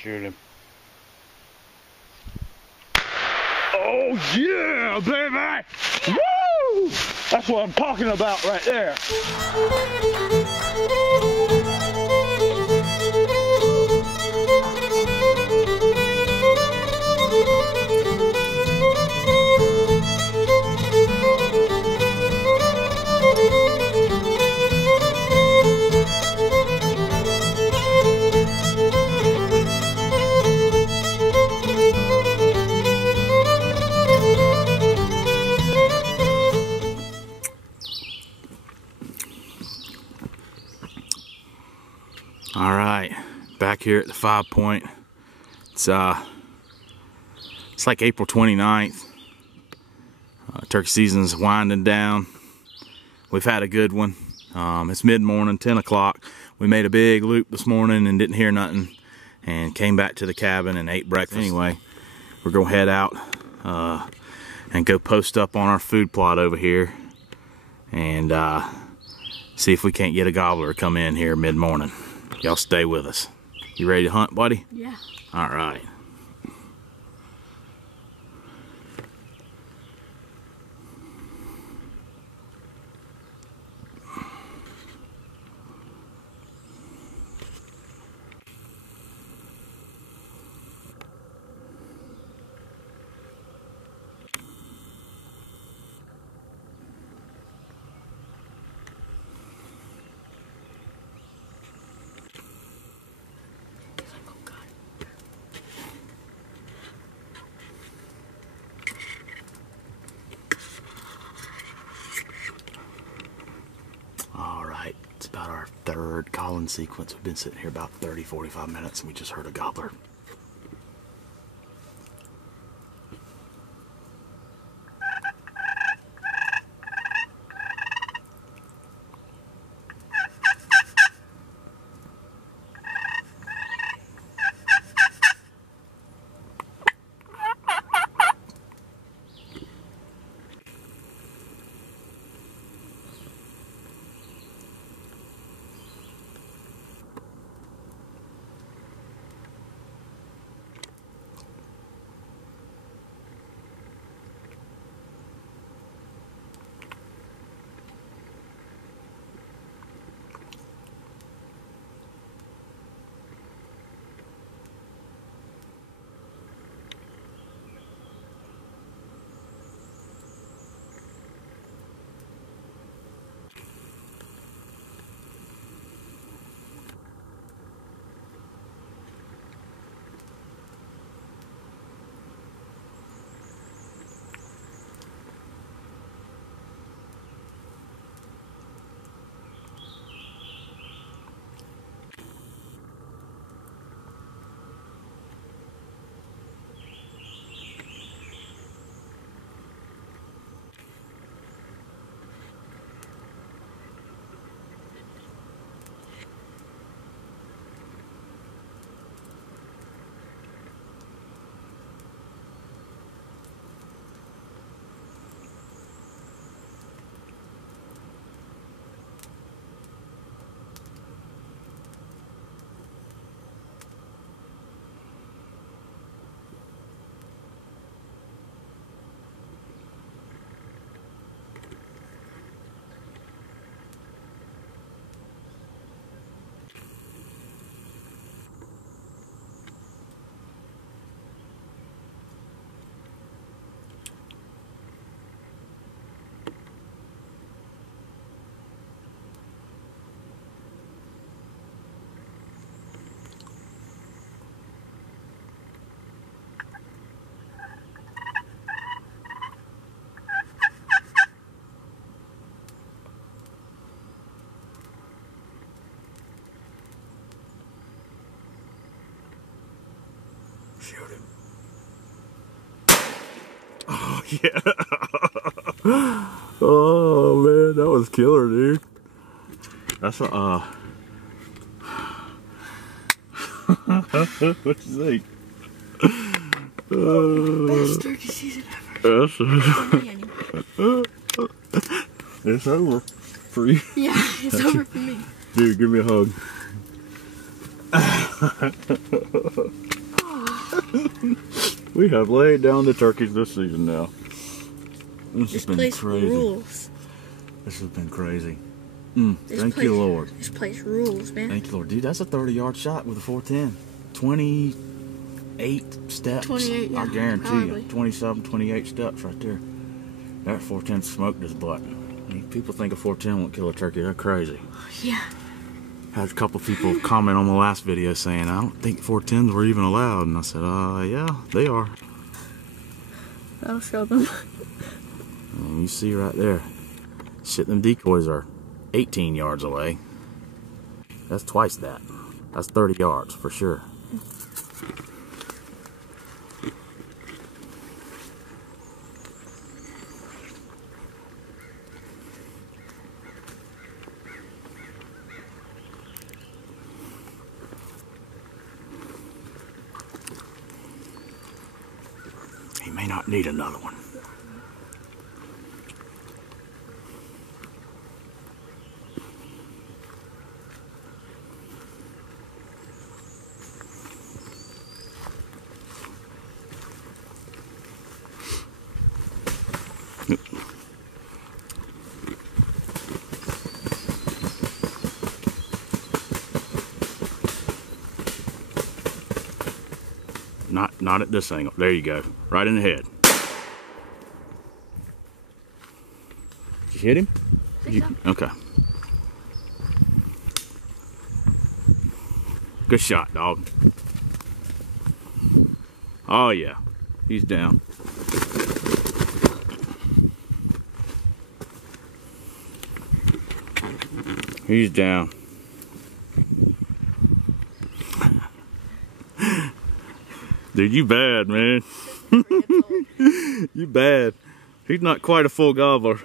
Shoot him. Oh yeah, baby! Woo! That's what I'm talking about right there. All right, back here at the 5 Point. It's like April 29th. Turkey season's winding down. We've had a good one. It's mid-morning, 10 o'clock. We made a big loop this morning and didn't hear nothing, and came back to the cabin and ate breakfast. Anyway, we're gonna head out and go post up on our food plot over here and see if we can't get a gobbler to come in here mid-morning. Y'all stay with us. You ready to hunt, buddy? Yeah. All right. It's about our third calling sequence. We've been sitting here about 30-45 minutes and we just heard a gobbler. Shoot him. Oh, yeah. Oh, man, that was killer, dude. That's a, what you think? Best turkey season ever. It's over for you. Yeah, it's over for me. Dude, give me a hug. We have laid down the turkeys this season now. This has been place crazy. rules. This has been crazy. Thank you, Lord. This place rules, man. Thank you, Lord. Dude, that's a 30-yard shot with a 410. 28 steps. 28, yeah, I guarantee probably. you. 27, 28 steps right there. That 410 smoked his butt. I mean, people think a 410 won't kill a turkey. They're crazy. Yeah. Had a couple people comment on the last video saying, I don't think 410s were even allowed. And I said, yeah, they are. I'll show them. And you see right there. Shit, them decoys are 18 yards away. That's twice that. That's 30 yards for sure. He may not need another one. Not at this angle. There you go. Right in the head. Did you hit him? Okay. Good shot, dog. Oh yeah. He's down. He's down. Dude, you bad, man. You bad. He's not quite a full gobbler.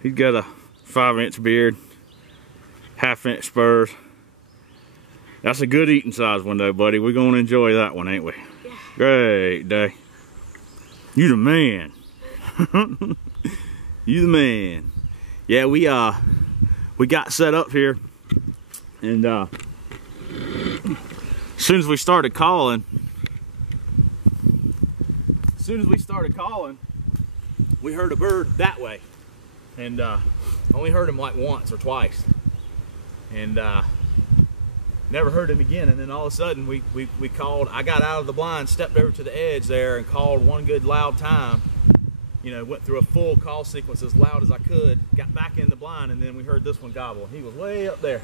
He's got a 5-inch beard, 1/2-inch spurs. That's a good eating size one though, buddy. We're gonna enjoy that one, ain't we? Yeah. Great day. You the man. You the man. Yeah, we got set up here, and as soon as we started calling, we heard a bird that way, and only heard him like once or twice, and never heard him again. And then all of a sudden we called. I got out of the blind, stepped over to the edge there, and called one good loud time. You know, went through a full call sequence as loud as I could, got back in the blind, and then we heard this one gobble. He was way up there.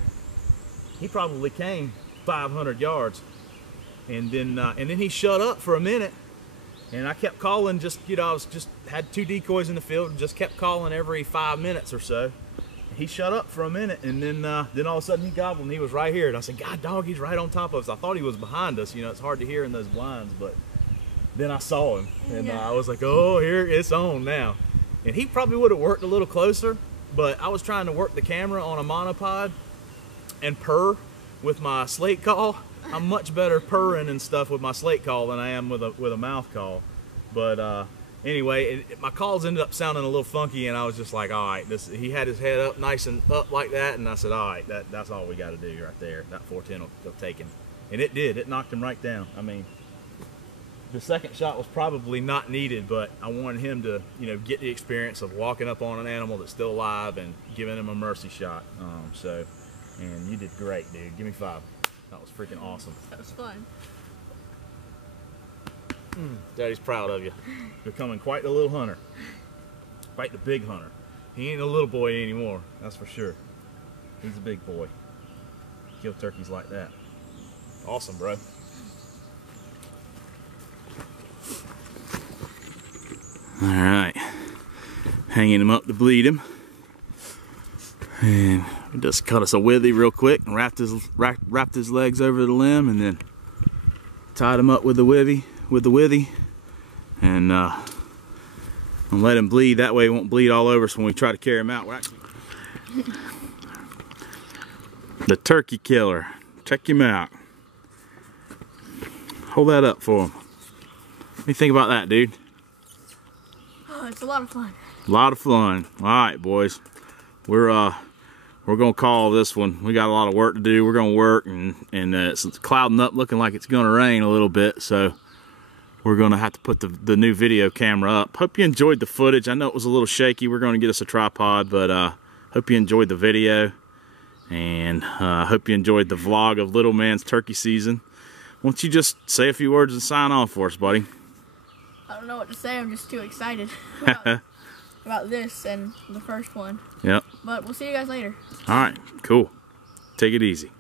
He probably came 500 yards, and then he shut up for a minute. And I kept calling, just, you know, I was just had 2 decoys in the field and just kept calling every 5 minutes or so. He shut up for a minute, and then all of a sudden he gobbled, and he was right here. And I said, God dog, he's right on top of us. I thought he was behind us. You know, it's hard to hear in those blinds, but then I saw him, and I was like, oh, here it's on now. And he probably would have worked a little closer, but I was trying to work the camera on a monopod and purr with my slate call. I'm much better purring and stuff with my slate call than I am with a mouth call. But anyway, my calls ended up sounding a little funky, and I was just like, all right, he had his head up nice and up like that, and I said, all right, that's all we got to do right there. That 410 will take him. And it did. It knocked him right down. I mean, the second shot was probably not needed, but I wanted him to, you know, get the experience of walking up on an animal that's still alive and giving him a mercy shot. And you did great, dude. Give me 5. That was freaking awesome. That was fun. Daddy's proud of you. You're becoming quite the little hunter. Quite the big hunter. He ain't a little boy anymore, that's for sure. He's a big boy. Kill turkeys like that. Awesome, bro. Alright. Hanging him up to bleed him. And we just cut us a withy real quick and wrapped his legs over the limb, and then tied him up with the withy, and let him bleed. That way he won't bleed all over, so when we try to carry him out, we're actually the turkey killer. Check him out. Hold that up for him. What do you think about that, dude? Oh, it's a lot of fun. A lot of fun. All right, boys. We're we're gonna call this one. We got a lot of work to do. We're gonna work, and it's clouding up, looking like it's gonna rain a little bit. So we're gonna have to put the new video camera up. Hope you enjoyed the footage. I know it was a little shaky. We're gonna get us a tripod, but hope you enjoyed the video, and hope you enjoyed the vlog of Little Man's turkey season. Why don't you just say a few words and sign off for us, buddy? I don't know what to say. I'm just too excited about this and the first one. Yep. But we'll see you guys later. All right, cool. Take it easy.